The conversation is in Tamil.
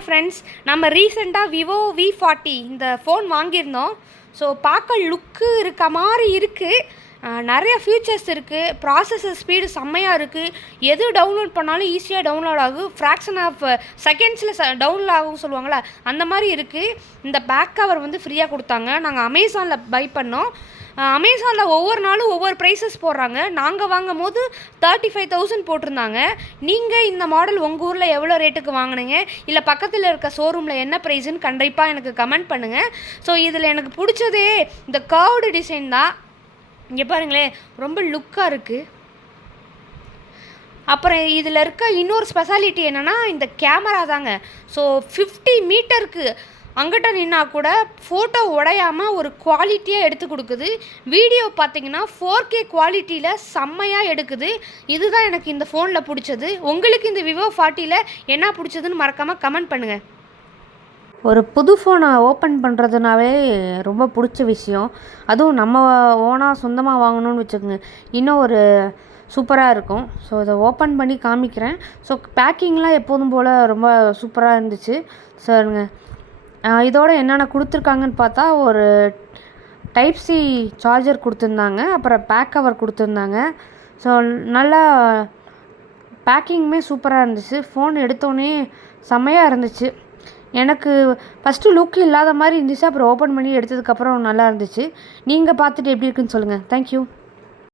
ஹாய் ஃப்ரெண்ட்ஸ் நம்ம ரீசெண்டாக விவோ வி ஃபார்ட்டி இந்த ஃபோன் வாங்கியிருந்தோம். ஸோ பார்க்க லுக்கு இருக்க மாதிரி இருக்குது நிறைய ஃபியூச்சர்ஸ் இருக்குது ப்ராசஸர் ஸ்பீடு செம்மையாக இருக்குது எது டவுன்லோட் பண்ணாலும் ஈஸியாக டவுன்லோட் ஆகும். ஃப்ராக்ஷன் ஆஃப் செகண்ட்ஸில் ச டவுன்லோட் ஆகும் சொல்லுவாங்களே அந்த மாதிரி இருக்குது இந்த பேக் கவர் வந்து ஃப்ரீயாக கொடுத்தாங்க. நாங்கள் அமேசானில் பை பண்ணோம். அமேசானில் ஒவ்வொரு நாளும் ஒவ்வொரு ப்ரைஸஸ் போடுறாங்க. நாங்கள் வாங்கும் போது தேர்ட்டி ஃபைவ் தௌசண்ட் போட்டிருந்தாங்க. நீங்கள் இந்த மாடல் உங்கள் ஊரில் எவ்வளோ ரேட்டுக்கு வாங்கினீங்க? இல்லை பக்கத்தில் இருக்க ஷோரூமில் என்ன ப்ரைஸுன்னு கண்டிப்பாக எனக்கு கமெண்ட் பண்ணுங்கள் ஸோ இதில் எனக்கு பிடிச்சதே இந்த கர்வ்டு டிசைன் தான். இங்கே பாருங்களேன் ரொம்ப லுக்காக இருக்குது அப்புறம் இதில் இருக்க இன்னொரு ஸ்பெஷாலிட்டி என்னென்னா இந்த கேமரா தாங்க. ஸோ ஃபிஃப்டி மீட்டருக்கு அங்கிட்ட நின்னா கூட ஃபோட்டோ உடையாமல் ஒரு குவாலிட்டியாக எடுத்து கொடுக்குது. வீடியோ பார்த்தீங்கன்னா ஃபோர் கே குவாலிட்டியில் செம்மையாக எடுக்குது. இதுதான் எனக்கு இந்த ஃபோனில் பிடிச்சது. உங்களுக்கு இந்த விவோ ஃபார்ட்டியில் என்ன பிடிச்சதுன்னு மறக்காமல் கமெண்ட் பண்ணுங்கள் ஒரு புது ஃபோனை ஓப்பன் பண்ணுறதுனாவே ரொம்ப பிடிச்ச விஷயம். அதுவும் நம்ம ஓனாக சொந்தமாக வாங்கணும்னு வச்சுக்கோங்க. இன்னும் ஒரு சூப்பராக இருக்கும். ஸோ இதை ஓப்பன் பண்ணி காமிக்கிறேன். ஸோ பேக்கிங்லாம் எப்போதும் போல் ரொம்ப சூப்பராக இருந்துச்சு. சரிங்க. இதோட என்னென்ன கொடுத்துருக்காங்கன்னு பார்த்தா ஒரு டைப் சி சார்ஜர் கொடுத்துருந்தாங்க அப்புறம் பேக் கவர் கொடுத்துருந்தாங்க. ஸோ நல்லா பேக்கிங்குமே சூப்பராக இருந்துச்சு. ஃபோன் எடுத்தோடனே செம்மையாக இருந்துச்சு. எனக்கு ஃபஸ்ட்டு லுக் இல்லாத மாதிரி இருந்துச்சு அப்புறம் ஓப்பன் பண்ணி எடுத்ததுக்கப்புறம் நல்லா இருந்துச்சு. நீங்கள் பார்த்துட்டு எப்படி இருக்குன்னு சொல்லுங்கள் தேங்க்யூ